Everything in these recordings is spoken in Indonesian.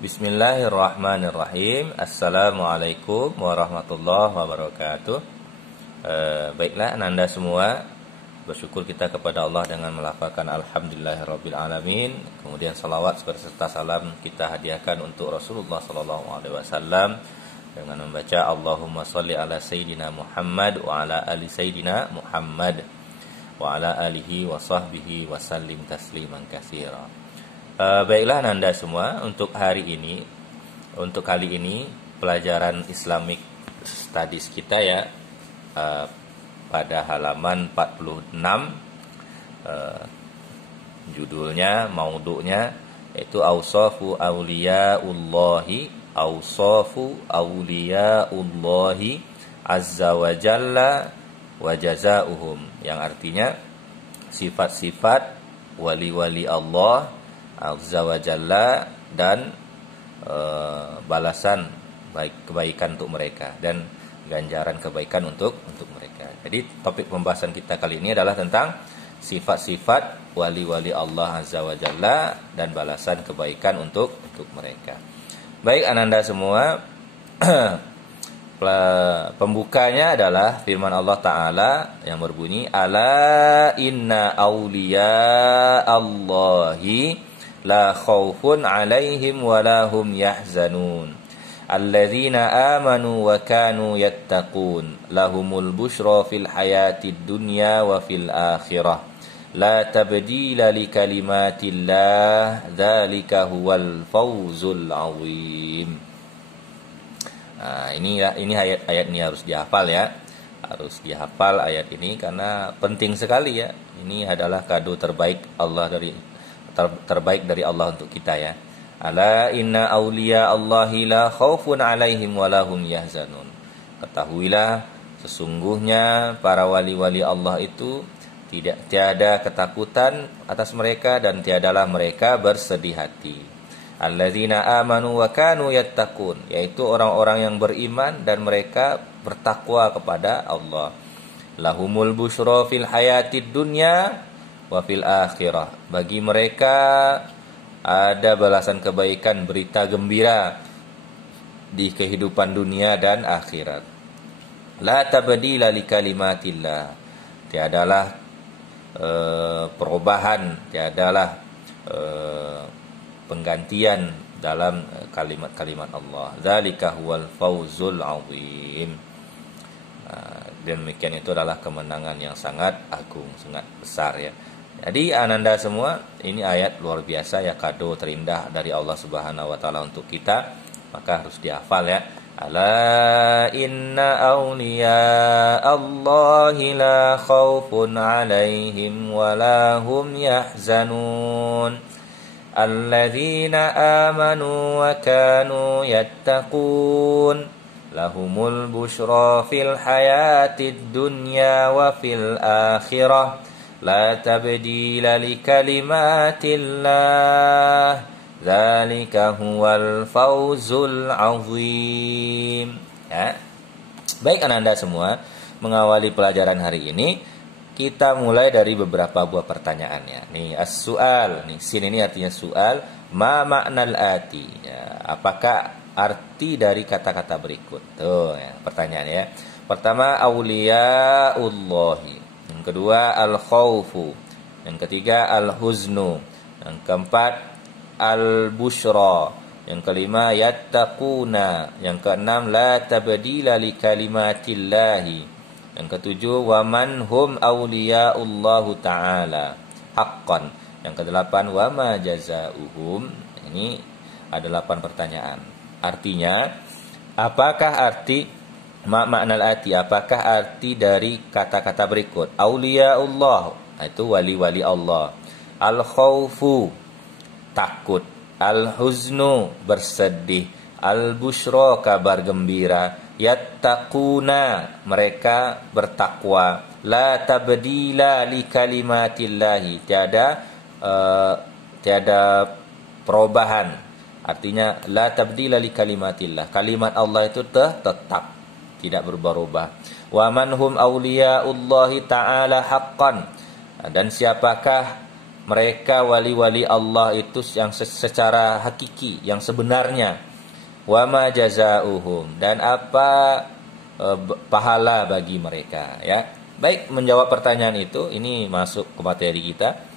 Bismillahirrahmanirrahim. Assalamualaikum warahmatullahi wabarakatuh. Baiklah Anda semua, bersyukur kita kepada Allah dengan melafalkan Alhamdulillahirabbil alamin. Kemudian salawat serta salam kita hadiahkan untuk Rasulullah sallallahu alaihi wasallam dengan membaca Allahumma shalli ala sayyidina Muhammad wa ala ali sayyidina Muhammad wa ala alihi wa sahbihi wa sallim tasliman katsira. Baiklah Anda semua, untuk hari ini, untuk kali ini pelajaran Islamic Studies kita ya, pada halaman 46, judulnya, maudhu'nya yaitu Awsafu Auliyaullahi Azza wa Jalla wa Jazaa'uhum, yang artinya sifat-sifat wali-wali Allah Azza wa Jalla dan balasan kebaikan untuk mereka dan ganjaran kebaikan untuk mereka. Jadi topik pembahasan kita kali ini adalah tentang sifat-sifat wali-wali Allah Azza wa Jalla dan balasan kebaikan untuk mereka. Baik Ananda semua, pembukanya adalah firman Allah Ta'ala yang berbunyi, Ala inna awliya Allahi la khawfun alaihim wa lahum yahzanun alladzina amanu wa kanu yattaqun lahumul busyra fil hayatid dunya wa fil akhirah la tabdila li kalimatillah dzalika huwal fawzul azim. Nah, ini ayat ini harus dihafal ya. Harus dihafal ayat ini karena penting sekali ya. Ini adalah kado terbaik dari Allah untuk kita ya. Ala inna awliya Allahi la khaufun alaihim wa lahum yahzanun. Ketahuilah sesungguhnya para wali-wali Allah itu tiada ketakutan atas mereka dan tiadalah mereka bersedih hati. Alladzina amanu wa kanu yattaqun, yaitu orang-orang yang beriman dan mereka bertakwa kepada Allah. Lahumul busyra fil hayatid dunya wa fil akhirah. Bagi mereka ada balasan kebaikan, berita gembira di kehidupan dunia dan akhirat. La tabdila li kalimatillah. Tiadalah perubahan, tiadalah penggantian dalam kalimat-kalimat Allah. Dzalika huwal fawzul azim. Dan demikian itu adalah kemenangan yang sangat agung, sangat besar ya. Jadi Ananda semua, ini ayat luar biasa ya, kado terindah dari Allah Subhanahu wa taala untuk kita, maka harus dihafal ya. Ala inna awliya Allahi la khaufun alaihim wa lahum yahzanun alladzina amanu wa kanu yattaqun lahumul busyra fil hayatid dunya wa fil akhirah la tabdila li kalimatillah dzalika huwal fawzul azim ya. Baik Anda semua, mengawali pelajaran hari ini kita mulai dari beberapa buah pertanyaannya. Nih as-su'al, nih sin ini artinya soal, ma ma'nal ati ya, apakah arti dari kata-kata berikut. Tuh ya, pertanyaannya ya. Pertama auliyaullahi, yang kedua al-khaufu, yang ketiga al-huznu, yang keempat al-busyra, yang kelima yattaquna, yang keenam la tabdila li kalimatillahi, yang ketujuh wa man hum awliyaullahu ta'ala haqqan, yang kedelapan wa ma jazaa'uhum. Ini ada 8 pertanyaan. Artinya, apakah arti maknal ati, apakah arti dari kata-kata berikut? Auliyaullah, itu wali-wali Allah. Al-khaufu, takut. Al-huznu, bersedih. Al-busyra, kabar gembira. Yattaquna, mereka bertakwa. La tabdila li kalimatillahi, tiada perubahan. Artinya la tabdila li kalimatillah, kalimat Allah itu tetap, tidak berubah-ubah. Wa man hum awliyaullahi ta'ala haqqan, dan siapakah mereka wali-wali Allah itu yang secara hakiki, yang sebenarnya. Wa ma jazaohum, dan apa pahala bagi mereka, ya. Baik, menjawab pertanyaan itu, ini masuk ke materi kita.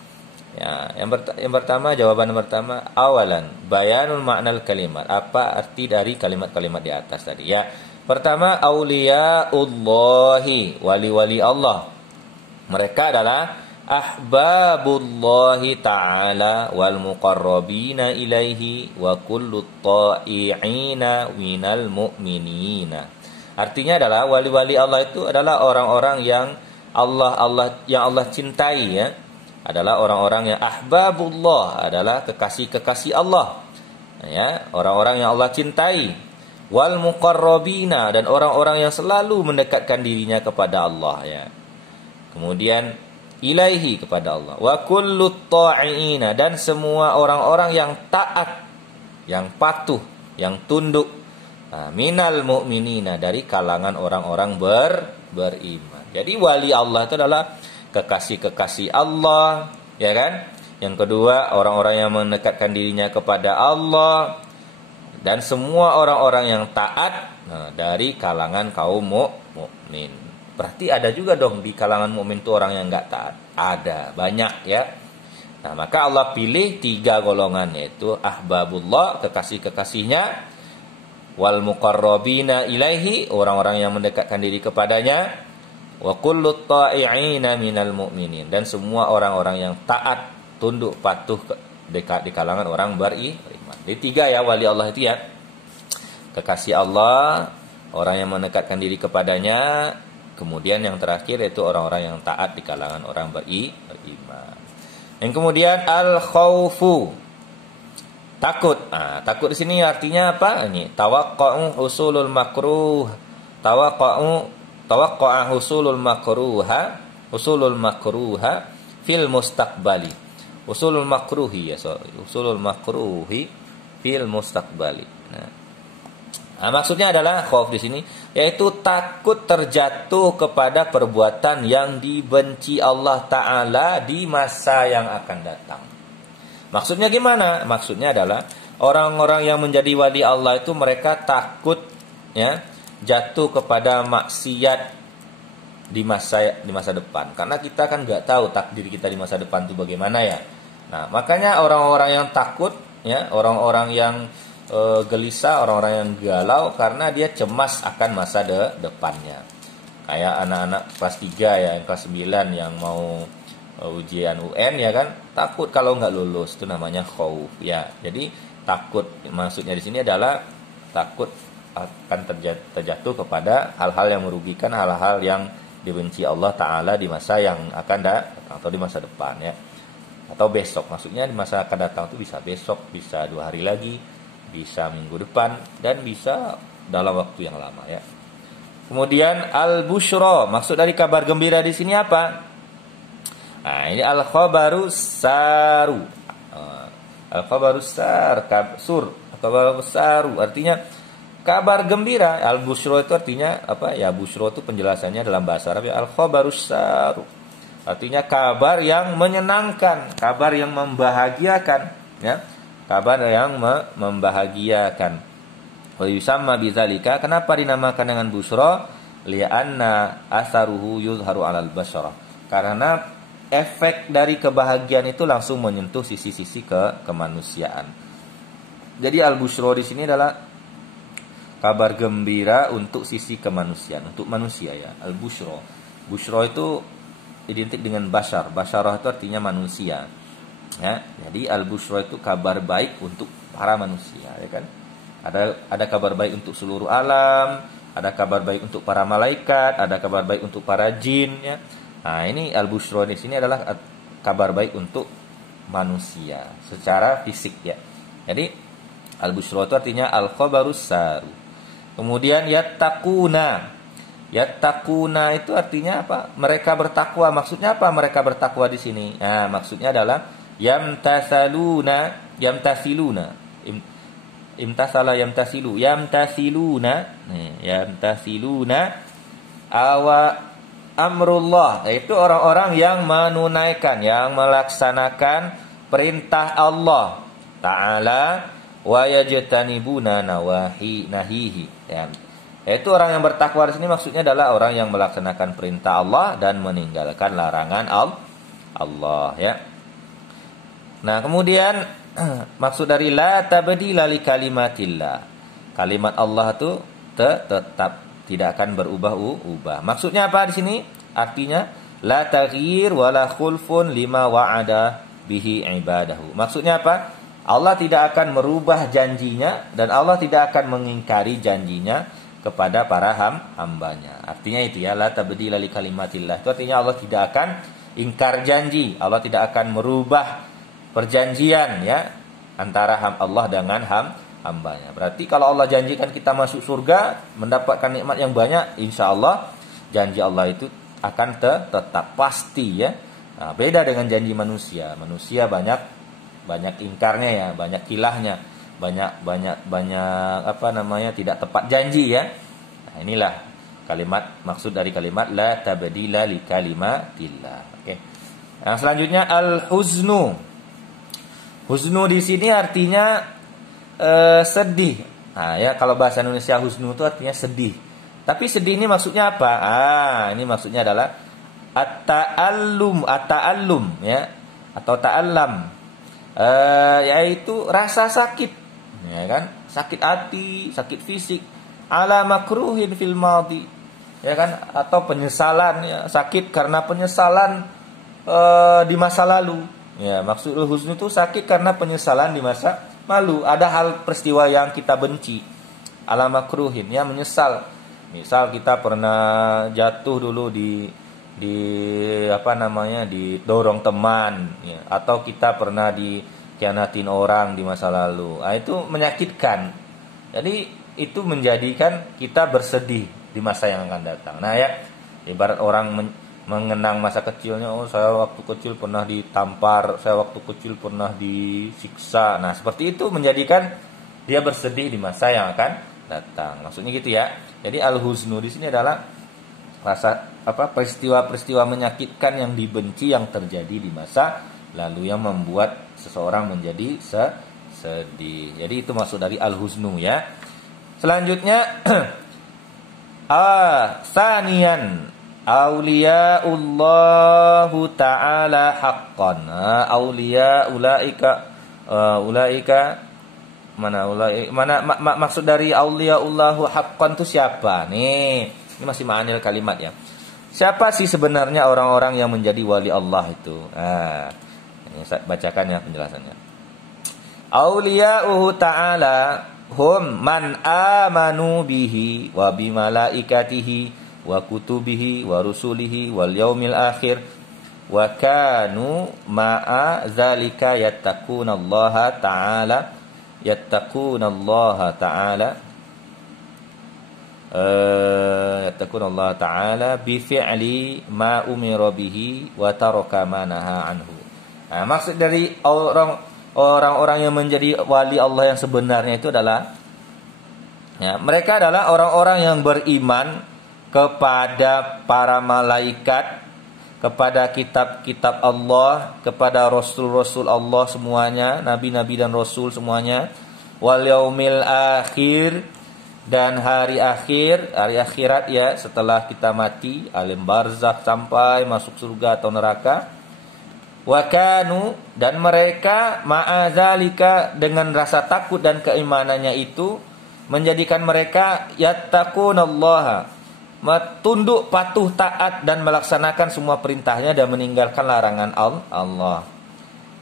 Ya, yang pertama, jawaban pertama, awalan bayanul maknal kalimat. Apa arti dari kalimat-kalimat di atas tadi? Ya, pertama, auliyaullahi, wali-wali Allah. Mereka adalah ahbabullahi ta'ala wal muqarrabina ilaihi wa kullu ta'i'ina minal mu'minina. Artinya adalah wali-wali Allah itu adalah orang-orang yang Allah cintai, ya. Adalah orang-orang yang ahbabullah, adalah kekasih-kekasih Allah, ya, orang-orang yang Allah cintai. Wal muqarrabina, dan orang-orang yang selalu mendekatkan dirinya kepada Allah, ya. Kemudian ilaihi, kepada Allah. Wa kullu ta'iina, dan semua orang-orang yang taat, yang patuh, yang tunduk, minal mu'minina, dari kalangan orang-orang beriman. Jadi wali Allah itu adalah kekasih-kekasih Allah, ya kan? Yang kedua, orang-orang yang mendekatkan dirinya kepada Allah, dan semua orang-orang yang taat dari kalangan kaum mukmin. Berarti ada juga dong di kalangan mukmin itu orang yang enggak taat. Ada, banyak, ya. Nah, maka Allah pilih 3 golongan, yaitu ahbabullah, kekasih-kekasihnya, wal muqarrabina ilaihi, orang-orang yang mendekatkan diri kepadanya, wa kullu ta'i'ina minal mu'minin, dan semua orang-orang yang taat, tunduk, patuh di kalangan orang beriman. Jadi 3, ya, wali Allah itu, ya. Kekasih Allah, orang yang mendekatkan diri kepadanya, kemudian yang terakhir yaitu orang-orang yang taat di kalangan orang beriman. Yang kemudian al-khaufu, takut. Takut di sini artinya apa? Ini tawaqqa'u husulul makruh. Tawaqqa'a husulul makruha fil mustaqbali. Usulul makruhi, ya, usulul makruhi fil mustaqbali. Maksudnya adalah khauf di sini yaitu takut terjatuh kepada perbuatan yang dibenci Allah Ta'ala di masa yang akan datang. Maksudnya gimana? Maksudnya adalah orang-orang yang menjadi wali Allah itu mereka takut, ya, jatuh kepada maksiat di masa depan. Karena kita kan nggak tahu takdir kita di masa depan itu bagaimana, ya. Nah, makanya orang-orang yang takut, ya, orang-orang yang gelisah, orang-orang yang galau karena dia cemas akan masa depannya. Kayak anak-anak kelas 3, ya, yang kelas 9 yang mau ujian UN, ya kan, takut kalau nggak lulus, itu namanya khauf, ya. Jadi takut maksudnya di sini adalah takut akan terjatuh kepada hal-hal yang merugikan, hal-hal yang dibenci Allah Ta'ala di masa yang akan datang atau di masa depan, ya, atau besok. Maksudnya di masa akan datang itu bisa besok, bisa 2 hari lagi, bisa minggu depan, dan bisa dalam waktu yang lama, ya. Kemudian al-busyra, maksud dari kabar gembira di sini apa? Nah, ini al-khabaru saru. Al-khabaru saru artinya kabar gembira. Al-busyra itu artinya apa? Ya, busyra itu penjelasannya dalam bahasa Arab, ya, al-khabaru saru. Artinya kabar yang menyenangkan, kabar yang membahagiakan, ya. Kabar yang membahagiakan. Wa yusamma bidzalika, kenapa dinamakan dengan busyra? Li'anna asaruhu yuzharu 'alal basyarah. Karena efek dari kebahagiaan itu langsung menyentuh sisi-sisi kemanusiaan. Jadi al-busyra di sini adalah kabar gembira untuk sisi kemanusiaan, untuk manusia, ya. Al-busyra. Busyra itu identik dengan basyar. Basyarah itu artinya manusia. Ya, jadi al-busyra itu kabar baik untuk para manusia, ya kan? Ada kabar baik untuk seluruh alam, ada kabar baik untuk para malaikat, ada kabar baik untuk para jin, ya. Nah, ini al-busyra di sini adalah kabar baik untuk manusia secara fisik, ya. Jadi al-busyra itu artinya al-khabarus saru. Kemudian yattaquna. Yattaquna itu artinya apa? Mereka bertakwa. Maksudnya apa mereka bertakwa di sini? Nah, maksudnya adalah yamtasiluna. Imtasala yamtasiluna. Yamtasiluna amrullah, yaitu orang-orang yang menunaikan, yang melaksanakan perintah Allah Ta'ala, wa yajtanibuna nahihi. Ya. Yaitu orang yang bertakwa di sini maksudnya adalah orang yang melaksanakan perintah Allah dan meninggalkan larangan Allah, ya. Nah, kemudian maksud dari la tabdila li kalimatillah. Kalimat Allah itu tetap tidak akan berubah-ubah. Maksudnya apa di sini? Artinya la taghyir wala khulfun lima wa'ada bihi ibadahu. Maksudnya apa? Allah tidak akan merubah janjinya dan Allah tidak akan mengingkari janjinya kepada para hambanya. Artinya itu ya, la tabdila li kalimatillah. Itu artinya Allah tidak akan ingkar janji. Allah tidak akan merubah perjanjian ya antara Allah dengan hambanya. Berarti kalau Allah janjikan kita masuk surga, mendapatkan nikmat yang banyak, insya Allah janji Allah itu akan tetap pasti ya. Nah, beda dengan janji manusia. Manusia banyak ingkarnya ya, banyak kilahnya, banyak apa namanya, tidak tepat janji ya. Nah, inilah kalimat maksud dari kalimat la tabdila li kalimatillah. Oke. Yang selanjutnya al-huznu. Huznu di sini artinya sedih. Nah, ya kalau bahasa Indonesia huznu itu artinya sedih. Tapi sedih ini maksudnya apa? Ini maksudnya adalah at-ta'allum ya, atau ta'allam. Yaitu rasa sakit, ya kan? Sakit hati, sakit fisik, ala makruhin fil madhi. Ya kan? Atau penyesalan ya, sakit karena penyesalan di masa lalu. Ya, maksudul huznu itu sakit karena penyesalan di masa lalu. Ada hal peristiwa yang kita benci, ala makruhin, ya menyesal. Misal kita pernah jatuh dulu di apa namanya, didorong teman ya, atau kita pernah dikhianatin orang di masa lalu. Nah, itu menyakitkan. Jadi itu menjadikan kita bersedih di masa yang akan datang. Nah ya, ibarat orang mengenang masa kecilnya, oh saya waktu kecil pernah ditampar, saya waktu kecil pernah disiksa. Nah, seperti itu menjadikan dia bersedih di masa yang akan datang. Maksudnya gitu ya. Jadi al-huznu di sini adalah rasa peristiwa-peristiwa menyakitkan yang dibenci yang terjadi di masa lalu yang membuat seseorang menjadi sedih. Jadi itu maksud dari al-huznu ya. Selanjutnya saniyan Auliyaullahu ta'ala haqqan. Auliya ulaika maksud dari auliyaullahu haqqan itu siapa? Nih, ini masih ma'anil kalimat ya. Siapa sih sebenarnya orang-orang yang menjadi wali Allah itu? Ini saya bacakan ya penjelasannya. Auliya'uhu ta'ala hum man amanu bihi wa bimalaikatihi wa kutubihi wa rusulihi wal yaumil akhir wa kanu ma'a dzalika yattaqunallaha ta'ala bi fi'li ma umira bihi wa taraka ma naha anhu. Nah, maksud dari orang-orang yang menjadi wali Allah yang sebenarnya itu adalah ya, mereka adalah orang-orang yang beriman kepada para malaikat, kepada kitab-kitab Allah, kepada rasul-rasul Allah semuanya, nabi-nabi dan rasul semuanya, wal yaumil akhir, dan hari akhirat ya, setelah kita mati, alam barzakh sampai masuk surga atau neraka. Wa kanu, dan mereka ma'adzalika, dengan rasa takut dan keimanannya itu menjadikan mereka yattaqunallaha, tunduk, patuh, taat dan melaksanakan semua perintahnya dan meninggalkan larangan Allah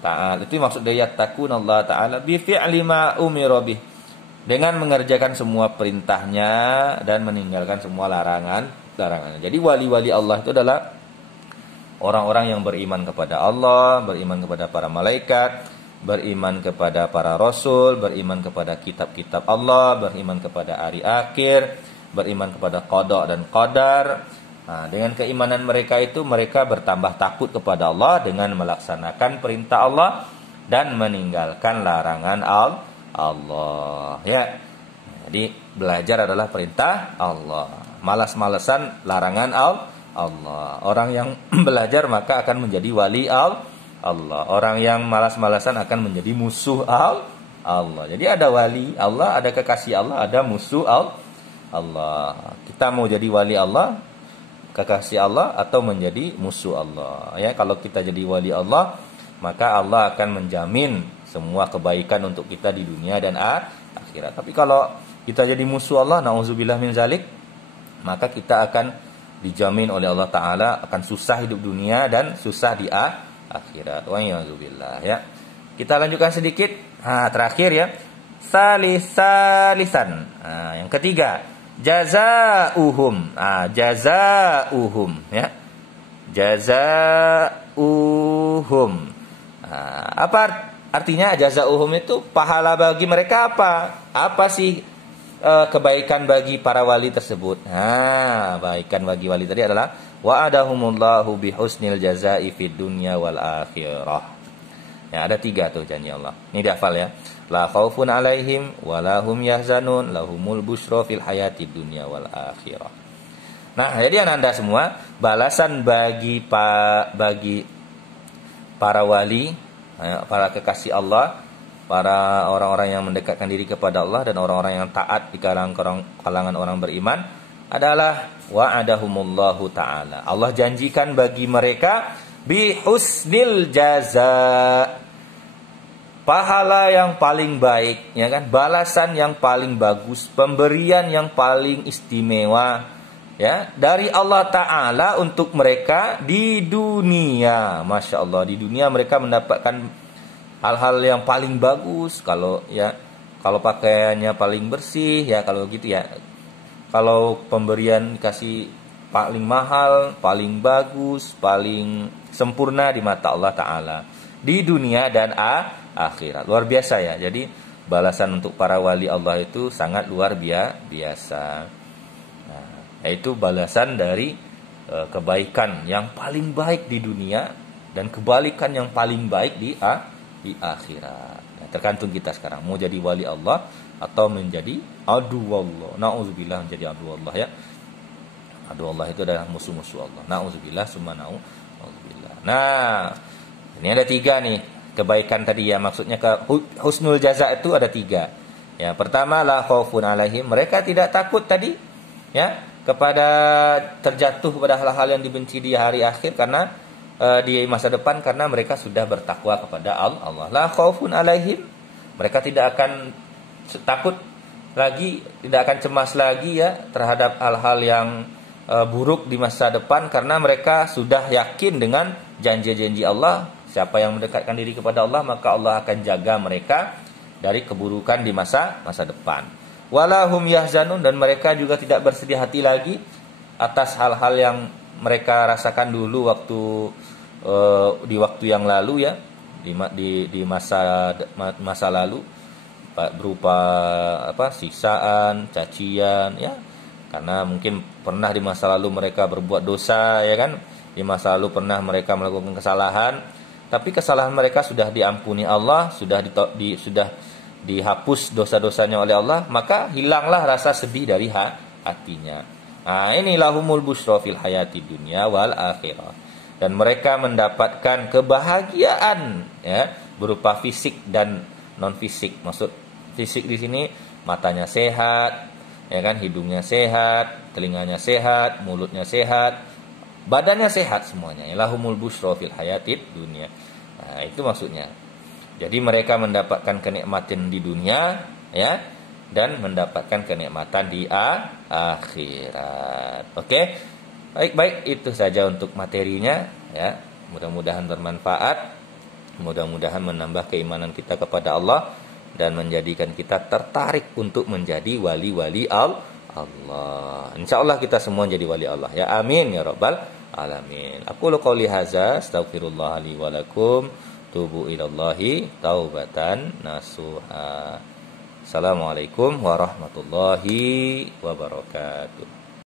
Ta'ala. Itu maksud dari yattaqunallaha ta'ala bi fi'li ma umira bih, dengan mengerjakan semua perintahnya dan meninggalkan semua larangannya. Jadi wali-wali Allah itu adalah orang-orang yang beriman kepada Allah, beriman kepada para malaikat, beriman kepada para rasul, beriman kepada kitab-kitab Allah, beriman kepada hari akhir, beriman kepada qada dan qadar. Nah, dengan keimanan mereka itu mereka bertambah takut kepada Allah dengan melaksanakan perintah Allah dan meninggalkan larangan Allah ya. Jadi belajar adalah perintah Allah, malas-malesan larangan Allah. Orang yang belajar maka akan menjadi wali Allah. Orang yang malas-malasan akan menjadi musuh Allah. Jadi ada wali Allah, ada kekasih Allah, ada musuh Allah. Kita mau jadi wali Allah, kekasih Allah, atau menjadi musuh Allah. Ya, kalau kita jadi wali Allah, maka Allah akan menjamin semua kebaikan untuk kita di dunia dan akhirat. Tapi kalau kita jadi musuh Allah, na'udzubillah min zalik, maka kita akan dijamin oleh Allah Ta'ala akan susah hidup dunia dan susah di akhirat. Wa'iyadzubillah, ya. Kita lanjutkan sedikit. Terakhir ya. Salisan. Yang ketiga, jazaa'uhum. Jazaa'uhum, ya. Jazaa'uhum. Apa artinya jazaa'uhum itu? Pahala bagi mereka apa? Apa sih kebaikan bagi para wali tersebut? Kebaikan bagi wali tadi adalah wa'adahumullahu bihusnil jazaa'i fid dunya wal akhirah. Ya, ada 3 tuh janji Allah. Ini dihafal ya. La khaufun alaihim wa lahum yahzanun lahumul busyra fil hayatid dunya wal akhirah. Nah, jadi Anda semua, balasan bagi para wali, para kekasih Allah, para orang-orang yang mendekatkan diri kepada Allah dan orang-orang yang taat di kalangan orang beriman adalah wa'adahumullahu ta'ala. Allah janjikan bagi mereka bi husnil jaza, pahala yang paling baik, ya kan? Balasan yang paling bagus, pemberian yang paling istimewa, ya, dari Allah Ta'ala untuk mereka di dunia. Masya Allah, di dunia mereka mendapatkan hal-hal yang paling bagus. Kalau pakaiannya paling bersih, ya, kalau gitu ya. Kalau pemberian dikasih paling mahal, paling bagus, paling sempurna di mata Allah Ta'ala di dunia dan akhirat. Luar biasa ya. Jadi balasan untuk para wali Allah itu sangat luar biasa. Yaitu balasan dari kebaikan yang paling baik di dunia dan kebalikan yang paling baik di akhirat. Tergantung kita sekarang mau jadi wali Allah atau menjadi adu Allah. Na'udzubillah, menjadi adu Allah, ya. Adu Allah itu adalah musuh-musuh Allah. Na'udzubillah summa na'udzubillah. Nah, ini ada 3 nih kebaikan tadi ya. Maksudnya husnul jaza itu ada 3. Ya, pertama la khaufun alaihim, mereka tidak takut tadi, ya, kepada terjatuh pada hal-hal yang dibenci di hari akhir karena di masa depan, karena mereka sudah bertakwa kepada Allah. La khaufun alaihim, mereka tidak akan takut lagi, tidak akan cemas lagi ya terhadap hal-hal yang buruk di masa depan, karena mereka sudah yakin dengan janji-janji Allah. Siapa yang mendekatkan diri kepada Allah, maka Allah akan jaga mereka dari keburukan di masa depan. Walahum yahzanun, dan mereka juga tidak bersedih hati lagi atas hal-hal yang mereka rasakan dulu di waktu yang lalu, ya, di masa lalu, berupa siksaan, cacian, ya, karena mungkin pernah di masa lalu mereka berbuat dosa, ya kan, di masa lalu pernah mereka melakukan kesalahan, tapi kesalahan mereka sudah diampuni Allah, sudah dihapus dosa-dosanya oleh Allah, maka hilanglah rasa sedih dari hatinya. Nah, ini lahumul busyra fil hayati dunya wal akhirah, dan mereka mendapatkan kebahagiaan, ya, berupa fisik dan non fisik. Maksud fisik di sini matanya sehat, ya kan, hidungnya sehat, telinganya sehat, mulutnya sehat, badannya sehat semuanya. Lahumul busyra fil hayatid dunya. Nah, itu maksudnya. Jadi mereka mendapatkan kenikmatan di dunia, ya, dan mendapatkan kenikmatan di akhirat. Oke. Baik, itu saja untuk materinya, ya. Mudah-mudahan bermanfaat. Mudah-mudahan menambah keimanan kita kepada Allah dan menjadikan kita tertarik untuk menjadi wali-wali Allah. Insyaallah kita semua jadi wali Allah, ya. Amin ya rabbal alamin. Aqulu qouli hadza, astaghfirullah li wa lakum, tubu ilallahi taubatan nasuha. Assalamualaikum warahmatullahi wabarakatuh.